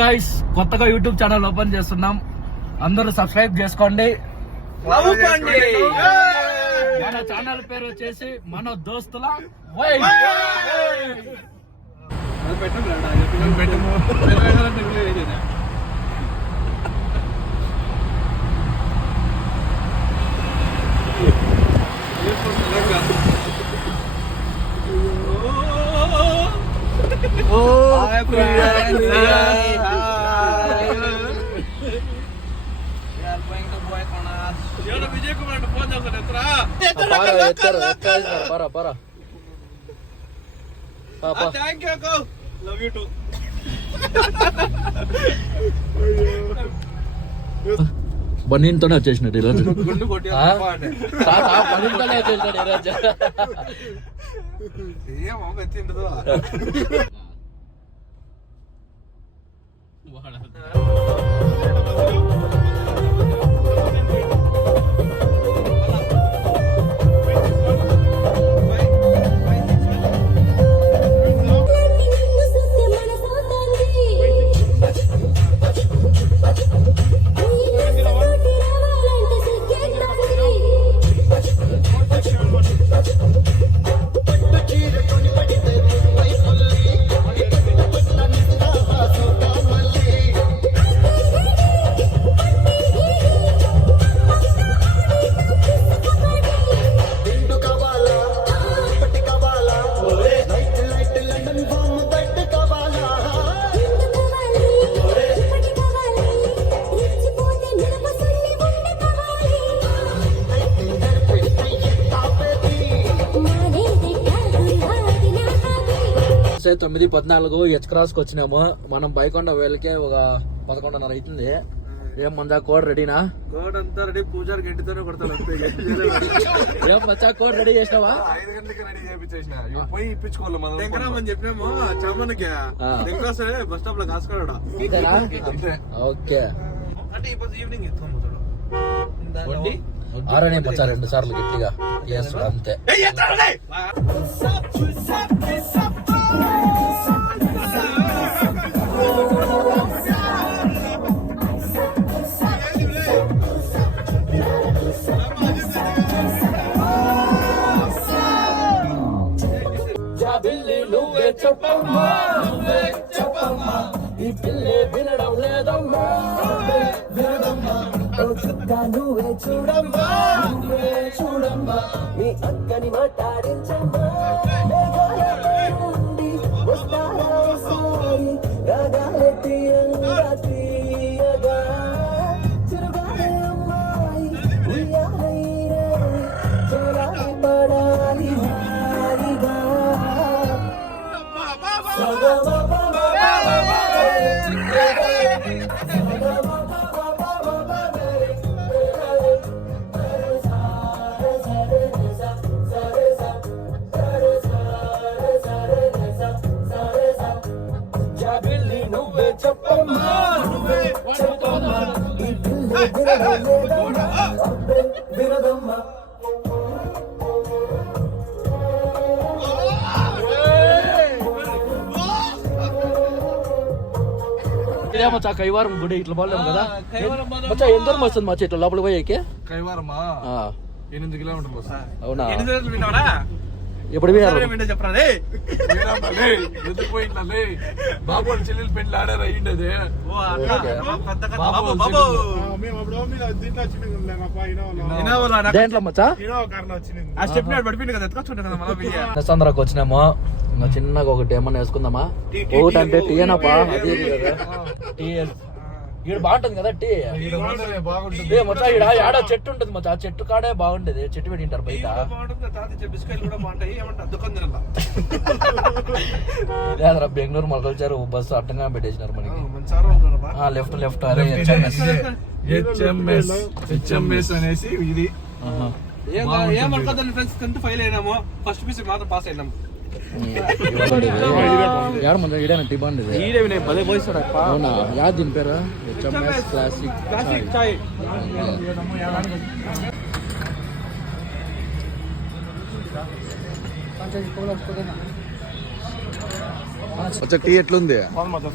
Guys, కొత్తగా YouTube channel open చేస్తున్నాం. అందరూ సబ్స్క్రైబ్ చేసుకోండి. మన ఛానల్ పేరు వచ్చేసి మన దోస్తుల విజయ్ కుమార్ ఫోన్ బన్నీతోనే వచ్చేసినట్టు ఈరోజు. బన్నీతోనే వచ్చేసినాడు ఈరోజు. అయితే 9:14 హెచ్-క్రాస్కి వచ్చినాము. మనం బైకొండ వేలకే ఒక 11:30 అవుతుంది. ఏం మందా కోడ్ రెడీనా? కోడ్ అంతా రెడీ. పూజారి గంటితోనే కొడతాను. ఏం మచ్చా కోడ్ రెడీ చేసినావా? 5 గంటలకి రెడీ చేయించేసిన. పోయి ఇప్పించుకోవాలి మనం. వెంకరామని చెప్పినాము చమ్మనికి. బస్ స్టాప్ లో కాసుకోడా. ఓకే అంటే ఇప్పుడు ఈవినింగ్ ఎత్తుకోము. ఆరనే మచ్చా 2 సార్లు గట్టిగా చేస్తాడు అంతే. నువ్వే చెప్పమ్మా, నువ్వే చెప్పమ్మా, ఈ పిల్లే వినడం లేదమ్మా, వినదమ్మా. నువ్వే చూడమ్మా, నువ్వే చూడమ్మా, మీ అక్కని మాట్లాడించమ్మా. వస్తారా ఒకసారి రాగాలే తీయంగా తీయగా, చిరుగాలే అమ్మాయి ఉయ్యాలే చూడాలి పడాలి హాయిగా. నువ్వే చెప్పమ్మా, నువ్వే చెప్పమ్మా, ఈ పిల్లే వినదమ్మా. మచ్చా కైవారం గుడి ఇట్లా పోలేము కదా మచ్చా. ఎంత దూరం వస్తుంది మచ్చా ఇట్లా లోపలికి పోయేకి? కైవారమా 8 కిలోమీటర్లు. అవునా? ఎప్పుడు బాబు చెల్లెలు పెళ్లి ఆడారు అయ్యిండది. దేంట్లో మచ్చా? చంద్రకు వచ్చినాము. ఇంకా చిన్నగా ఒకటి ఏమన్నా వేసుకుందామా? ఒకటి అంటే టీ అనప్పా. అది టీ ఈడ బాగుంటది కదా టీ. మచ్చా ఈడ ఆడ చెట్టు ఉంటది మచ్చా. ఆ చెట్టు కాడే బాగుంటది. చెట్టు పెట్టింటారు బయట. ఇదేదరా బెంగళూరు మొలకల్చారు బస్సు అడ్డంగా పెట్టేసినారు మనకి. లెఫ్ట్ లెఫ్ట్ అదే హెచ్ఎంఎస్ అనేసి ఇది. ఏమనుకోద్దండి ఫ్రెండ్స్, 10th ఫెయిల్ అయినాము. ఫస్ట్ పీసీ మాత్రం పాస్ అయినాము. అవునా? యాద్ దీని పేరు హెచ్ఎంఎస్ క్లాసిక్ చాయ్. వచ్చా టీ ఎట్లుంది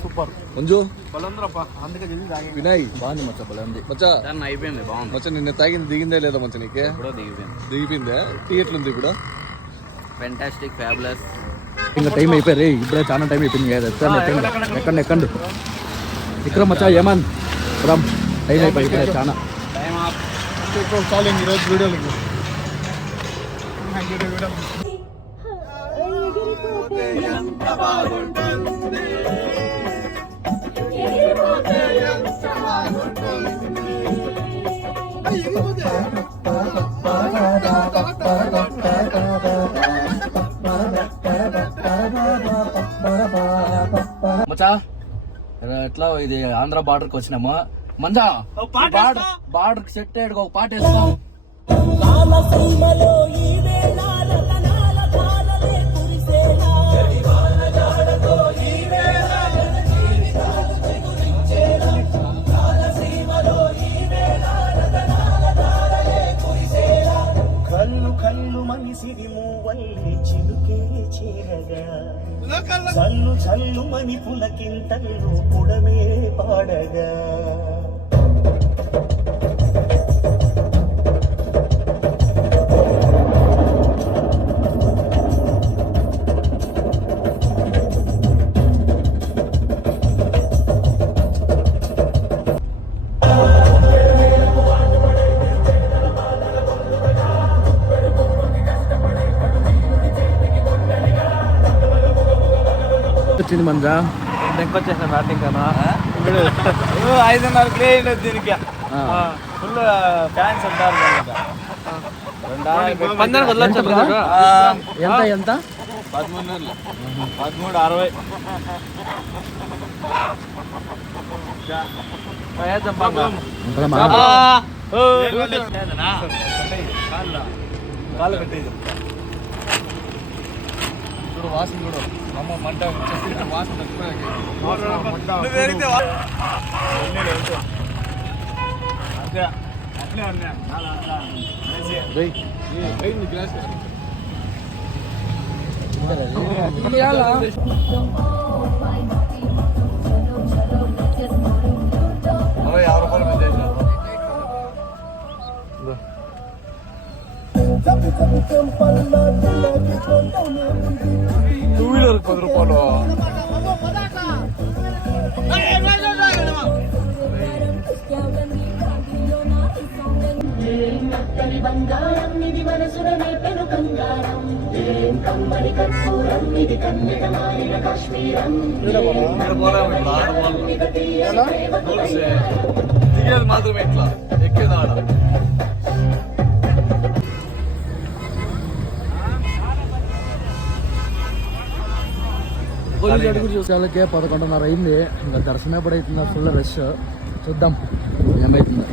సూపర్ మంజు బలందరప్ప అందుకే జల్దీ తాగి వినయ్ బాగుంది మచ్చ భలే ఉంది మచ్చా అయిపోయింది బాగుంది మచ్చా నిన్న తాగింది దిగిందే లేదా మచ్చ నీకే ఇప్పుడు దిగిపోయింది దిగిపోయిందా టీ ఎట్లుంది ఇప్పుడు ఫెంటాస్టిక్ ఫ్యాబులస్ ఇంకా టైం అయిపోయారు ఇప్పుడే చాలా టైం అయిపోయింది కదా ఎక్కండి ఎక్కండి ఇక్కడ మచ్చా ఏమన్ రామ్ టైం అయిపోయి చాలా టైం ఆఫ్ చాలు ఈరోజు వీడియోలకి మచ్చా ఎట్లా ఇది ఆంధ్ర బార్డర్ కి వచ్చినాము మంజా బార్డర్ కి సెట్ అయ్యాడు ఒక పాట వేసుకో కల్లు కల్లు మనిసిరి మూవల్లి చిలుకే చేరగా చల్లు చల్లు మని పులకింతలు పుడమే పాడగా వచ్చింది మంజా వచ్చేసిన బ్యాటింగ్ కదా 5.5 క్లియర్ దీనికి ఫుల్ ఫ్యాన్స్ ఉంటారు ఎంత ఎంత 1360 కాళ్ళు కట్టేది చూడు వాసన చూడు అమ్మ మంట వాసన అంతే అట్లే ఉన్నా గ్లాస్ ₹50 మంది చేసినారు టూ వీలర్ ₹10 బంగారం ఇది మనసున నేపెను కంగారం కమ్మని కర్పూరం ఇది కన్నెట మారిన కాశ్మీరం దిగేది మాత్రమే ఇట్లా ఎక్కేది ఆడ చూసేవాళ్ళకే 11:30 అయింది ఇంకా దర్శనం ఎప్పుడైతుందో ఫుల్ రష్ చూద్దాం ఏమైతుందో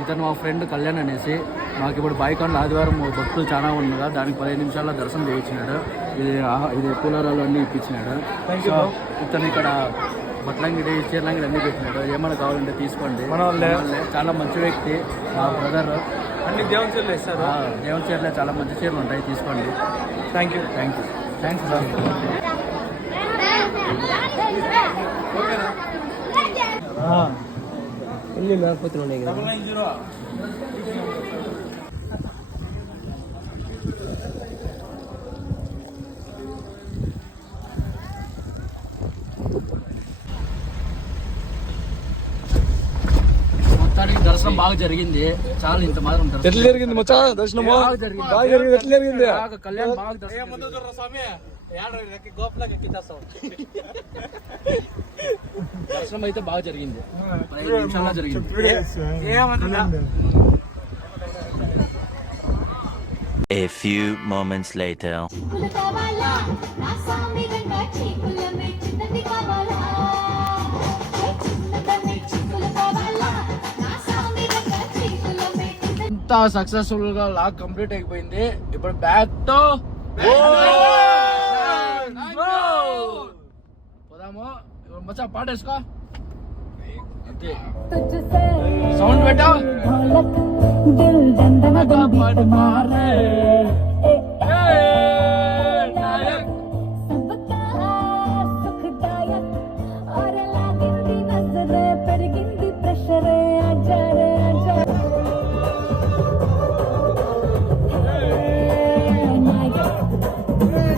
ఇతను మా ఫ్రెండ్ కళ్యాణ్ అనేసి మాకు ఇప్పుడు బాయికాండ్లో ఆదివారం భక్తులు చాలా ఉండగా దానికి 15 నిమిషాల్లో దర్శనం చేయించినాడు. ఇది కూలరాలు అన్నీ ఇప్పించినాడు. ఇతను ఇక్కడ బట్లంగిడి చీరలంగిడి అన్నీ పెట్టినాడు. ఏమైనా కావాలంటే తీసుకోండి. చాలా మంచి వ్యక్తి మా బ్రదర్. అన్ని దేవుని చీరలు ఇస్తారు. దేవుని చీరలే చాలా మంచి చీరలు ఉంటాయి, తీసుకోండి. Thanks sir. వెళ్ళి లేకపోతే ఉన్నాయి కదా. మొత్తానికి దర్శనం బాగా జరిగింది. చాలా ఇంత మాత్రం ఎట్లా జరిగింది మచ్చా దర్శనం? బాగా జరిగింది. ఎట్లా జరిగింది? కళ్యాణ్ బాగా దర్శనం దర్శనం అయితే బాగా జరిగింది. 15 నిమిషాల్లో జరిగింది. A few moments later. ఇంత సక్సెస్ఫుల్ గా లాగ్ కంప్లీట్ అయిపోయింది. ఇప్పుడు బ్యాక్ టు పోదాము మచ్చా పాటేసుకో అంతే तुझसे సౌండ్ పెట్టా ढोलक दिल दंदन दंबित मारे सबका सुखदायक और लागिंदी नजरे पेरिगिंदी प्रेशरे आजा रे आजा नायक